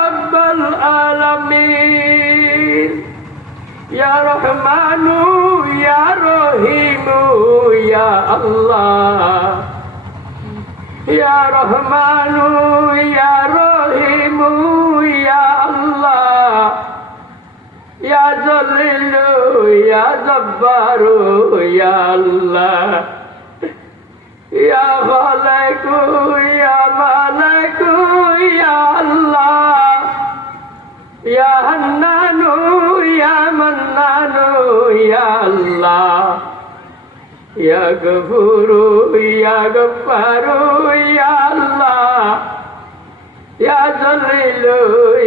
রাব্বাল আলামিন ইয়া রহমানু ইয়া রহিমু ইয়া আল্লাহ ইয়া রহমানু ইয়া রহিমু ইয়া আল্লাহ ইয়া জলিলু ইয়া জব্বারু ইয়া আল্লাহ ইয়া খালিকু ইয়া মালিকু ইয়া আল্লাহ ইয়া হান্নানু ইয়া মান্নানু ইয়া আল্লাহ ইয়া গফুরু ইয়া গফফারু ইয়া আল্লাহ ইয়া জলিলু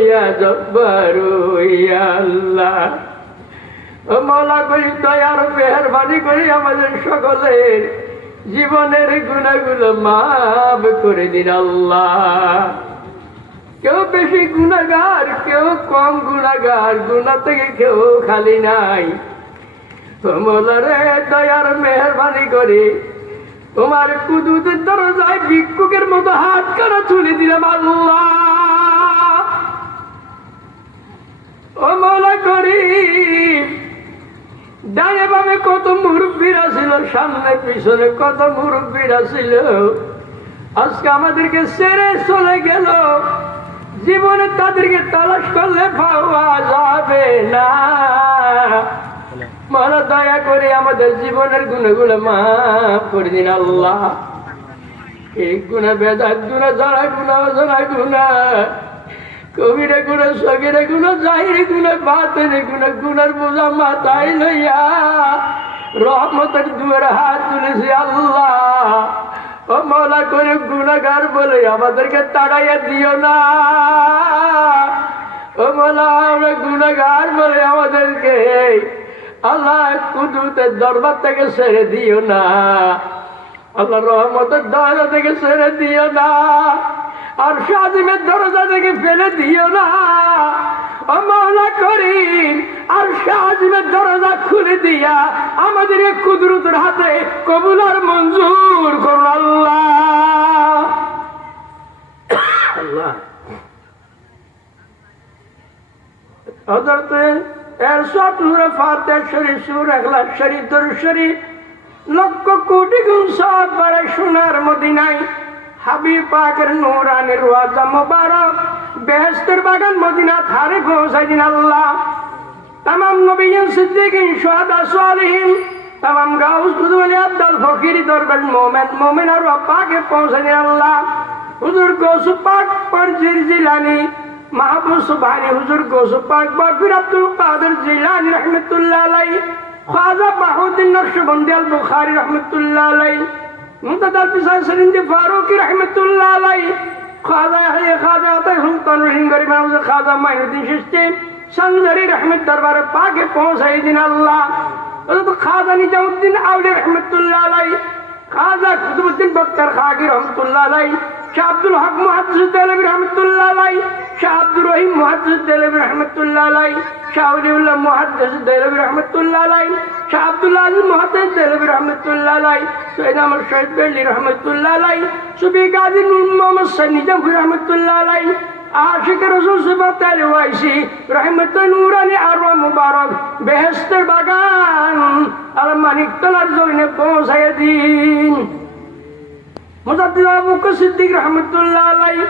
ইয়া জব্বারু ইয়া আল্লাহ। ও মওলা করি দয়ার মেহেরবানি করে আমাদের সকলের জীবনের গুনাহগুলো মাফ করে দিন আল্লাহ। কেউ বেশি গুনাহগার, কেউ কম গুনাহগার, গুনাহ থেকে কেউ খালি নাই। মওলা রে দয়ার মেহেরবানি করে তোমার কুদরতের দরজায় ভিক্ষুকের মতো হাত কারা তুলে দিলাম আল্লাহ। ও মওলা করিম, ডানে বামে কত মুরব্বীরা ছিল, সামনে পিছনে কত মুরব্বীরা ছিল, আজকে আমাদেরকে ছেড়ে চলে গেল। জীবনে তাদেরকে তালাশ করলে পাওয়া যাবে না। মওলা দয়া করে আমাদের জীবনের গুনাহগুলো মাফ করে দিন আল্লাহ। এই গুনাহ, বেদাত গুনাহ, যারা গুনাহ, অজানা গুনাহ, কবিরা গুনাহ, সগীরা গুনাহ, জাহিরি গুনাহ, বাতিনি গুনাহ, গুনার বোঝা মাথায় লইয়া রহমতের দুয়ারে হাত তুলেছি আল্লাহ। ও মওলা করে গুনাহগার বলে আমাদেরকে তাড়াইয়া দিও না। ও মওলা, আমরা গুনাহগার বলে আমাদেরকে আল্লাহ কুদরতের দরবার থেকে ছেড়ে দিও না। আল্লাহ রহমতের দরজা থেকে ছেড়ে দিও না, আর শাজিমের দরজা থেকে ফেলে দিও না। ও মওলা করিম, আর শাজিমের দরজা খুলে দিয়া আমাদের কুদরতের হাতে কবুল আর মঞ্জুর করুন আল্লাহ। আল্লাহ হযরত এরশাদ নূরে ফাতিহা শরীফ, সূরা ইখলাস শরীফ, দরুদ শরীফ লক্ষ কোটি গুণ সওয়াব বাড়ে সোনার মদিনায়। হাবিব পাকের নূরানি রওজা মুবারক বেহেশতের বাগান মদিনা থারে পৌঁছাই দিন আল্লাহ। तमाम नबीयन सिद्दीकीन शुहदा सालिहीन तमाम गाउस कुतुब अब्दुल फकीर दरबार मोमिन मोमिन और पाके पहुंचे दिन अल्लाह। हुजूर गौस पाक पर जिलानी महबूब सुभानी, हुजूर गौस पाक पर फिर अब्दुल कादिर जिलानी रहमतुल्लाह अलैहि, ख्वाजा बहुद्दीन नक्शबंदी अल बुखारी रहमतुल्लाह अलैहि, मुंतदा पिसा सरिंदी फारूकी रहमतुल्लाह अलैहि, ख्वाजा है ख्वाजा अता सुल्तान हिंगरी में ख्वाजा माइनुद्दीन चिश्ती संजरी रहमत दरबार पाके पहुंचाई दिन अल्लाह। तो ख्वाजा निजामुद्दीन आवली रहमतुल्लाह अलैहि, ख्वाजा कुतुबुद्दीन बख्तर खाकी रहमतुल्लाह अलैहि, शाह अब्दुल हक मुहद्दिस देलवी रहमतुल्लाह अलैहि, शाह अब्दुल रहीम मुहद्दिस देलवी रहमतुल्लाह अलैहि, शाह वलीउल्लाह मुहद्दिस देलवी रहमतुल्लाह अलैहि, शाह अब्दुल अजीज मुहद्दिस देलवी रहमतुल्लाह अलैहि, सैयद अहमद शहीद बेली रहमतुल्लाह अलैहि, सुफी गाजी नूर मोहम्मद सन्निजम रहमतुल्लाह अलैहि, आशिक रसूल सिफात अलवाइसी रहमत नूरानी आरवा मुबारक बेहेस्तर बागान अल मानिक तलार जमीने पहुंचाए दिन। मुजद्दिद अबू बकर सिद्दीक रहमतुल्लाह अलैहि